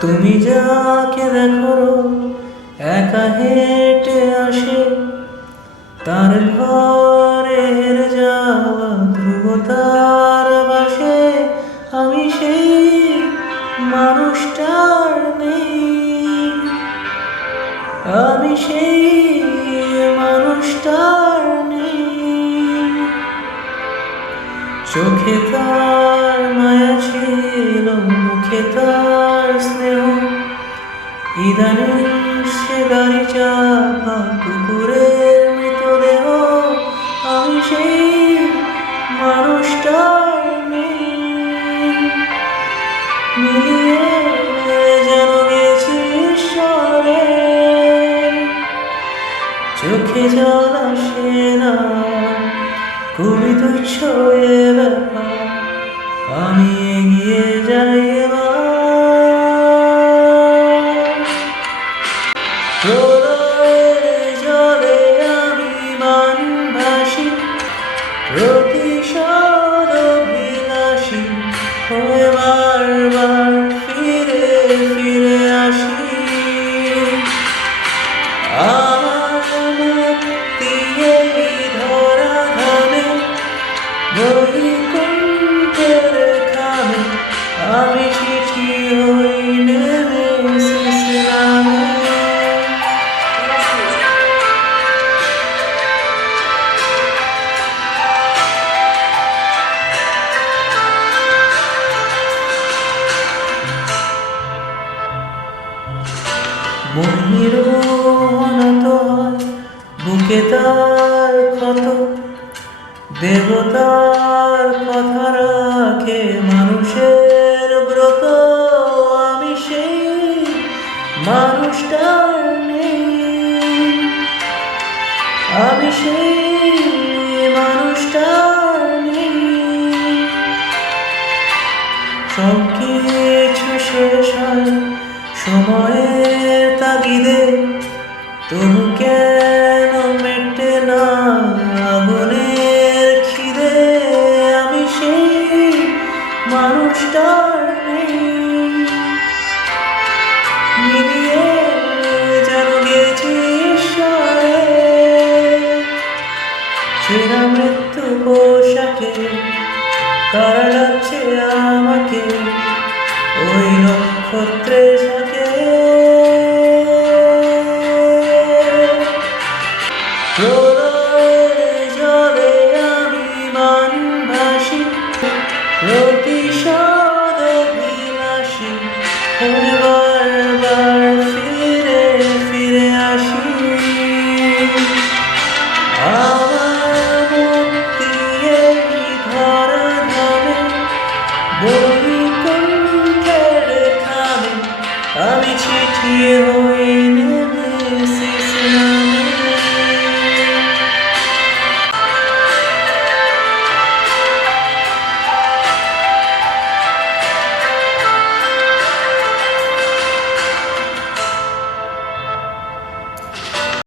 তুমি যাকে দেখো একা হেঁটে আসে, তার ঘরে হেরে যাওয়া ধ্রুবতার বাসে আমি সেই মানুষটার নেই, আমি সেই মানুষটার নেই। চোখে তার মায়া ছিল, মুখে তার স্নেহ, ইদানিং সে দাড়ি চাপা কুকুরের মৃতদেহ। আমি সেই মানুষটার নেই, মিলিয়ে যেন গেছি ঈশ্বরে। চোখে জল আসে না, খুবই তুচ্ছ এ ব্যাপার, আমি এগিয়ে যাই এবার। প্রলয়ের জলে আমি মান ভাসি, প্রতিশোধ অভিলাষী হয়ে বারবার ফিরে ফিরে আসি। আমার মুক্তি এই ধরাধামে, বৈকুণ্ঠের খামে, আমি চিঠি হই নেমেসিস নামে। মহির অনত হয় বুকে তার ক্ষত, দেবতার কথা রাখে মানুষের ব্রত। আমি সেই মানুষটার নেই, আমি সেই মানুষটার নেই। সব কিছু শেষ হয় সময়ের তাগিদে, তবু কেন মেটে না আগুনের খিদে। আমি সেই মানুষটার নেই, মিলিয়ে যেন গেছি ঈশ্বরে। ছেঁড়া মৃত্যু পোশাকে কারা ডাকছে আমাকে, ওই নক্ষত্রের সাথে। প্রলয়ের জলে আমি মান ভাসি, প্রতিশোধ অভিলাষী হয়ে বারবার ফিরে ফিরে আসি। আমার মুক্তি এই ধরাধামে, বৈকুণ্ঠের খামে, আমি চিঠি হই নেমেসিস।